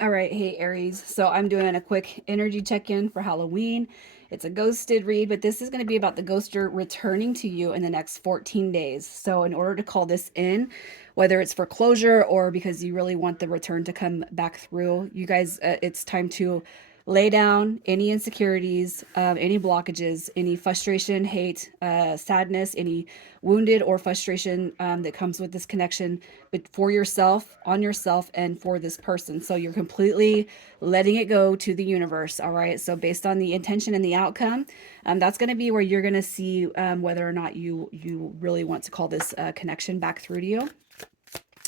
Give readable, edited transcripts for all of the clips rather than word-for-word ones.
All right, hey Aries. So I'm doing a quick energy check-in for Halloween. It's a ghosted read, but this is going to be about the ghoster returning to you in the next 14 days. So in order to call this in, whether it's for closure or because you really want the return to come back through, you guys, it's time to lay down any insecurities, any blockages, any frustration, hate, sadness, any wounded or frustration that comes with this connection, but for yourself, on yourself, and for this person. So you're completely letting it go to the universe. All right. So based on the intention and the outcome, that's going to be where you're going to see whether or not you really want to call this connection back through to you.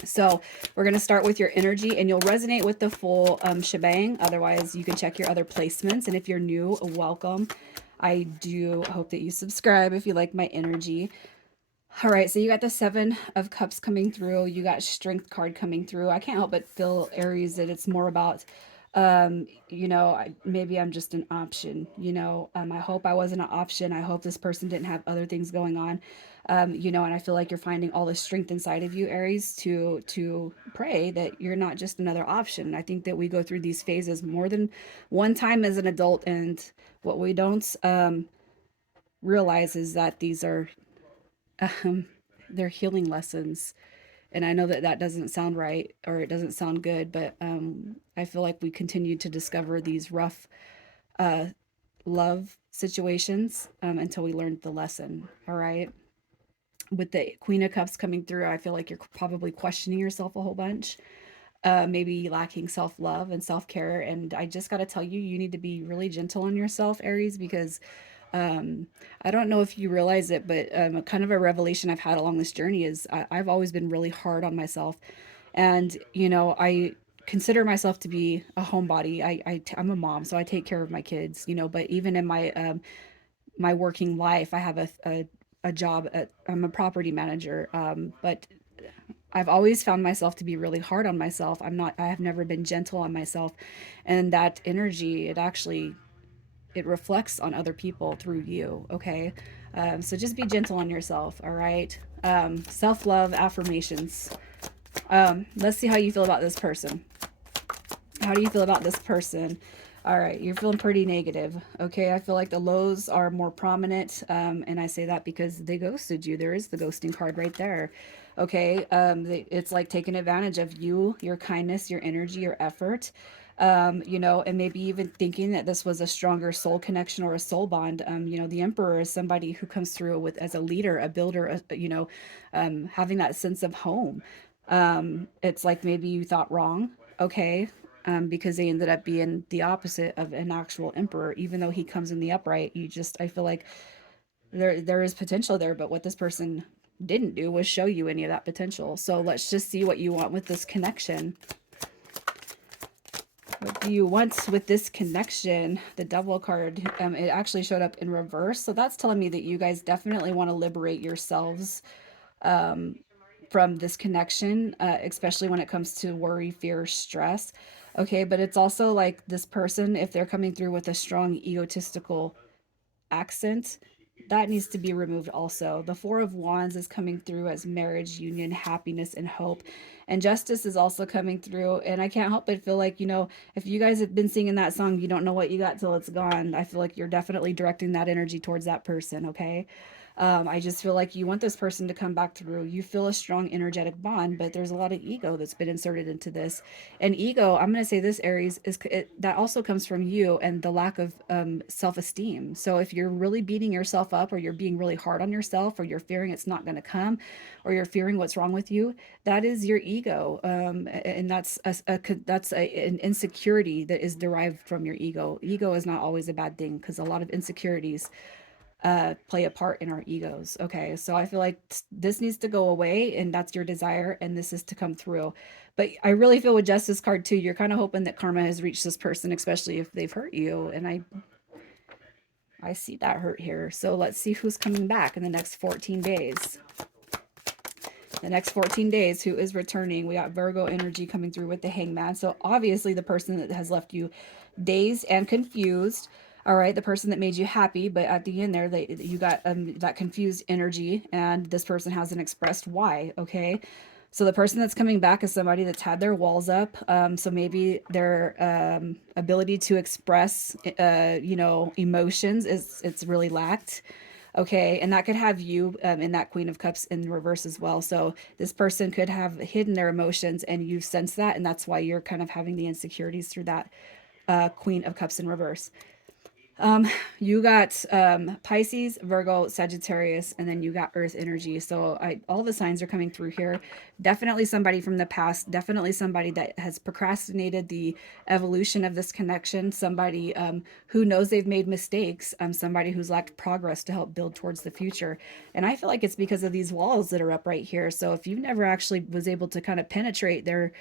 So we're going to start with your energy, and you'll resonate with the full shebang. Otherwise, you can check your other placements. And if you're new, welcome. I do hope that you subscribe if you like my energy. All right, so you got the Seven of Cups coming through. You got Strength card coming through. I can't help but feel, Aries, that it's more about, maybe I'm just an option. I hope I wasn't an option. I hope this person didn't have other things going on. And I feel like you're finding all the strength inside of you, Aries, to pray that you're not just another option. I think that we go through these phases more than one time as an adult, and what we don't realize is that these are um, they're healing lessons. And I know that that doesn't sound right or it doesn't sound good, but I feel like we continue to discover these rough uh, love situations until we learned the lesson. All right. With the Queen of Cups coming through, I feel like you're probably questioning yourself a whole bunch, maybe lacking self love and self care. And I just got to tell you, you need to be really gentle on yourself, Aries, because um, I don't know if you realize it, but kind of a revelation I've had along this journey is I've always been really hard on myself. And, I consider myself to be a homebody. I'm a mom, so I take care of my kids, but even in my working life, I have a job I'm a property manager. But I've always found myself to be really hard on myself. I have never been gentle on myself. And that energy, it reflects on other people through you. Okay. So just be gentle on yourself. All right. Self love affirmations. Let's see how you feel about this person. How do you feel about this person? All right, you're feeling pretty negative. Okay, I feel like the lows are more prominent, and I say that because they ghosted you. There is the ghosting card right there. Okay, it's like taking advantage of you, your kindness, your energy, your effort. And maybe even thinking that this was a stronger soul connection or a soul bond. The Emperor is somebody who comes through with as a leader, a builder, having that sense of home. It's like maybe you thought wrong. Okay, because they ended up being the opposite of an actual emperor. Even though he comes in the upright, I feel like there is potential there, but what this person didn't do was show you any of that potential. So let's just see what you want with this connection. What do you want with this connection? The Devil card, it actually showed up in reverse. So that's telling me that you guys definitely want to liberate yourselves from this connection, especially when it comes to worry, fear, stress. Okay, but it's also like this person, if they're coming through with a strong egotistical accent, that needs to be removed also. The Four of Wands is coming through as marriage, union, happiness, and hope. And justice is also coming through. And I can't help but feel like, if you guys have been singing that song, you don't know what you got till it's gone. I feel like you're definitely directing that energy towards that person, okay? I just feel like you want this person to come back through. You feel a strong energetic bond, but there's a lot of ego that's been inserted into this. And ego, I'm going to say this, Aries, that also comes from you and the lack of self esteem. So if you're really beating yourself up, or you're being really hard on yourself, or you're fearing it's not going to come, or you're fearing what's wrong with you, that is your ego. And an insecurity that is derived from your ego. Ego is not always a bad thing, because a lot of insecurities play a part in our egos. Okay, so I feel like this needs to go away, and that's your desire, and this is to come through. But I really feel with Justice card too, you're kind of hoping that karma has reached this person, especially if they've hurt you. And I see that hurt here. So let's see who's coming back in the next 14 days. The next 14 days, who is returning? We got Virgo energy coming through with the Hangman. So obviously the person that has left you dazed and confused. All right, the person that made you happy, but at the end there, you got that confused energy, and this person hasn't expressed why. Okay, So the person that's coming back is somebody that's had their walls up. So maybe their ability to express, emotions is it's really lacked. Okay, and that could have you in that Queen of Cups in reverse as well. So this person could have hidden their emotions, and you sense that, and that's why you're kind of having the insecurities through that Queen of Cups in reverse. You got Pisces, Virgo, Sagittarius, and then you got Earth energy. So all the signs are coming through here. Definitely somebody from the past. Definitely somebody that has procrastinated the evolution of this connection. Somebody who knows they've made mistakes. Somebody who's lacked progress to help build towards the future. And I feel like it's because of these walls that are up right here. So if you never actually was able to kind of penetrate their,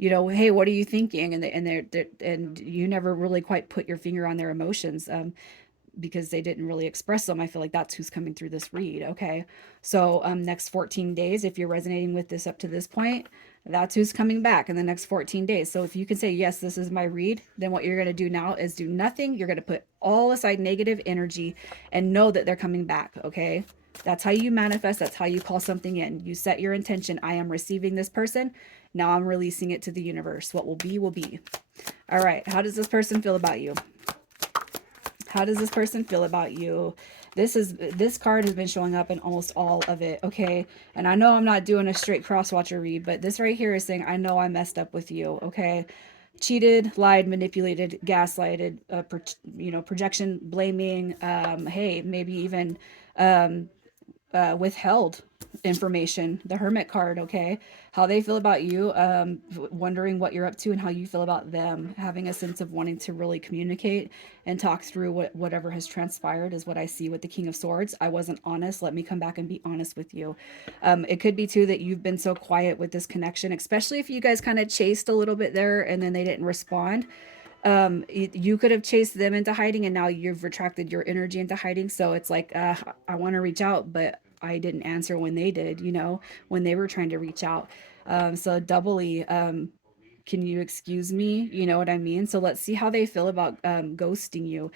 hey, what are you thinking? And you never really quite put your finger on their emotions, because they didn't really express them. I feel like that's who's coming through this read. Okay. So, next 14 days, if you're resonating with this up to this point, that's who's coming back in the next 14 days. So if you can say, yes, this is my read, then what you're going to do now is do nothing. You're going to put all aside negative energy and know that they're coming back. Okay. That's how you manifest. That's how you call something in. You set your intention. I am receiving this person. Now I'm releasing it to the universe. What will be, will be. All right. How does this person feel about you? How does this person feel about you? This card has been showing up in almost all of it. Okay. And I know I'm not doing a straight cross watcher read, but this right here is saying, I know I messed up with you. Okay. Cheated, lied, manipulated, gaslighted, projection, blaming, hey, maybe even withheld information. The Hermit card, okay? How they feel about you, wondering what you're up to and how you feel about them, having a sense of wanting to really communicate and talk through whatever has transpired is what I see with the King of Swords. I wasn't honest. Let me come back and be honest with you. It could be too that you've been so quiet with this connection, especially if you guys kind of chased a little bit there and then they didn't respond. You could have chased them into hiding and now you've retracted your energy into hiding. So it's like, I want to reach out, but I didn't answer when they did, when they were trying to reach out. So doubly, can you excuse me? You know what I mean? So let's see how they feel about ghosting you.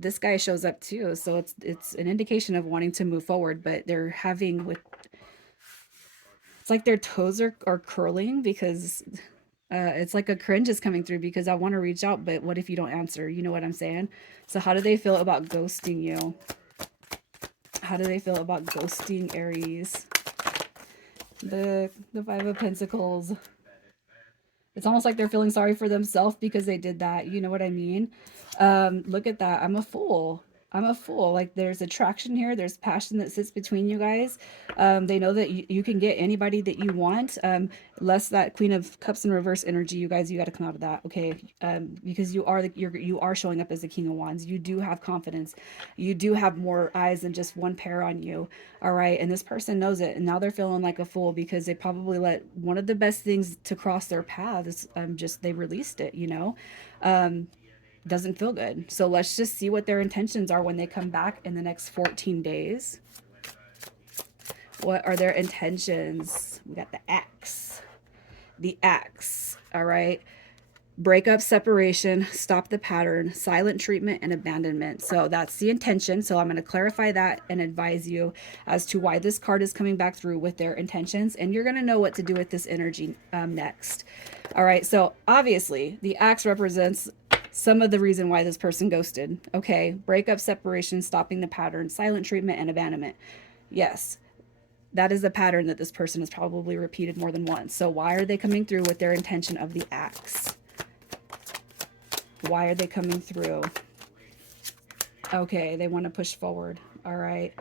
This guy shows up too, so it's an indication of wanting to move forward, but they're having with it's like their toes are curling because it's like a cringe is coming through because I want to reach out, but what if you don't answer? You know what I'm saying? So how do they feel about ghosting you? How do they feel about ghosting Aries? The Five of Pentacles. It's almost like they're feeling sorry for themselves because they did that. You know what I mean? Look at that. I'm a fool. I'm a fool. Like there's attraction here. There's passion that sits between you guys. They know that you can get anybody that you want. Less that Queen of Cups in reverse energy. You guys, you got to come out of that, okay? Because you are showing up as the King of Wands. You do have confidence. You do have more eyes than just one pair on you. All right, and this person knows it, and now they're feeling like a fool because they probably let one of the best things to cross their paths. Just they released it. Um, doesn't feel good. So let's just see what their intentions are when they come back in the next 14 days. What are their intentions? We got the axe. The axe. All right. Breakup, separation, stop the pattern, silent treatment, and abandonment. So that's the intention. So I'm going to clarify that and advise you as to why this card is coming back through with their intentions. And you're going to know what to do with this energy next. All right. So obviously, the axe represents some of the reason why this person ghosted. Okay. Breakup, separation, stopping the pattern, silent treatment, and abandonment. Yes. That is the pattern that this person has probably repeated more than once. So why are they coming through with their intention of the axe? Why are they coming through? Okay, they want to push forward. All right.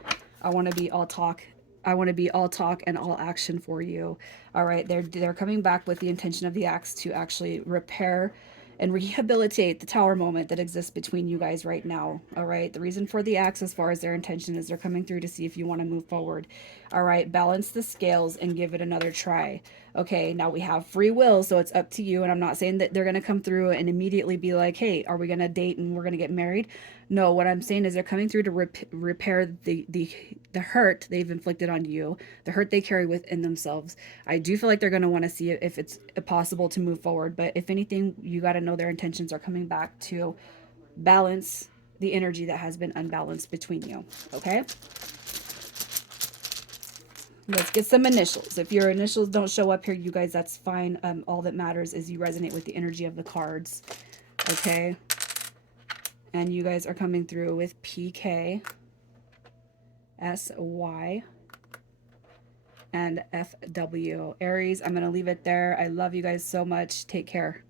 I want to be all talk. I want to be all talk and all action for you. All right. They're coming back with the intention of the axe to actually repair and rehabilitate the tower moment that exists between you guys right now. All right. The reason for the axe, as far as their intention, is they're coming through to see if you want to move forward. All right. Balance the scales and give it another try. Okay. Now we have free will, so it's up to you. And I'm not saying that they're going to come through and immediately be like, hey, are we going to date and we're going to get married? No, what I'm saying is they're coming through to repair the hurt they've inflicted on you, the hurt they carry within themselves. I do feel like they're going to want to see if it's possible to move forward, but if anything, you got to know their intentions are coming back to balance the energy that has been unbalanced between you. Okay? Let's get some initials. If your initials don't show up here, you guys, that's fine. All that matters is you resonate with the energy of the cards. Okay. And you guys are coming through with PK, SY, and FW. Aries, I'm going to leave it there. I love you guys so much. Take care.